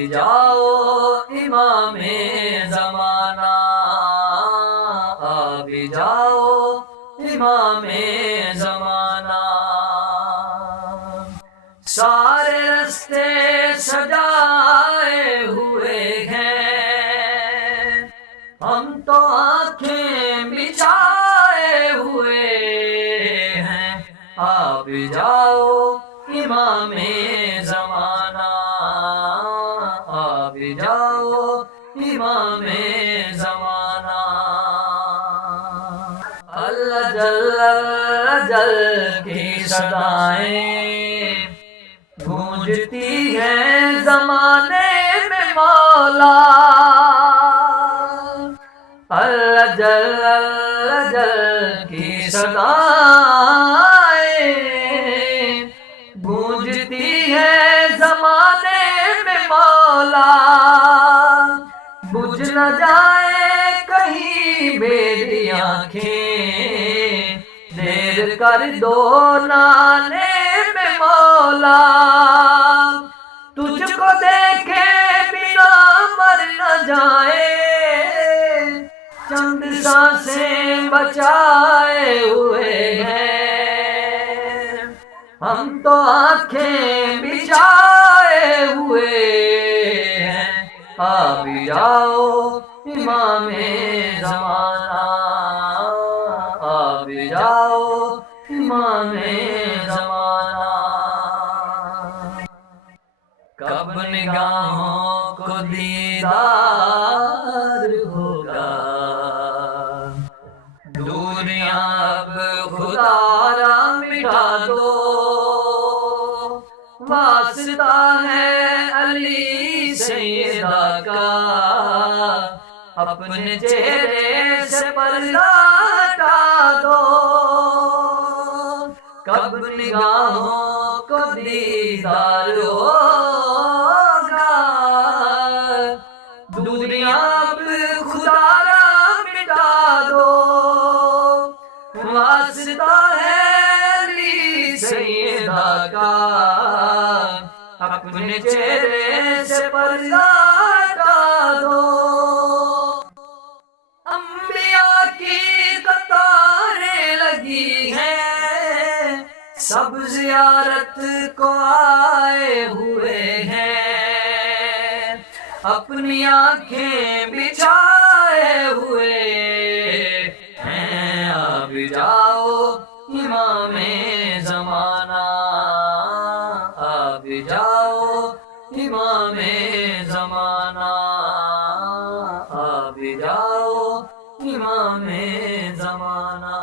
بھی جاؤ امام زمانہ، آ بھی جاؤ امام زمانہ، سارے رستے سجائے ہوئے ہیں، ہم تو آنکھیں بچھائے ہوئے ہیں، آ بھی جاؤ امام زمانہ، آ بھی جاؤ امام زمانہ، اللہ جل جل کی صدائیں گونجتی ہیں زمانے میں مولا، اللہ جل جل کی صدائیں گونجتی ہیں زمانے میں مولا، بجھ نہ جائے کہیں میری آنکھیں، دیر کر دو نانے میں مولا، تجھ کو دیکھے بنا مر نہ جائے، چند سانسیں بچائے ہوئے ہیں، ہم تو آنکھیں بچھائے ہوئے ہیں، آ بھی جاؤ امام زمانہ، آ بھی جاؤ امام زمانہ، کب نگاہوں کو دیدار ہوگا، دوریاں اب خدا را مٹا دو، واسطہ ہے علی سیدہ کا، اپنے چہرے سے پردہ ہٹا دو، کب نگاہوں کو دیدار ہوگا، دوریاں اب خدا را مٹا دو، واسطہ ہے علی سیدہ کا، اپنے چہرے سے پردہ ہٹا دو، انبیاء کی قطاریں لگی ہیں، سب زیارت کو آئے ہوئے ہیں، اپنی آنکھیں بچھائے ہوئے ہیں، آ بھی جاؤ امام زمانہ، آ بھی جاؤ امام زمانہ، آ بھی جاؤ امام زمانہ۔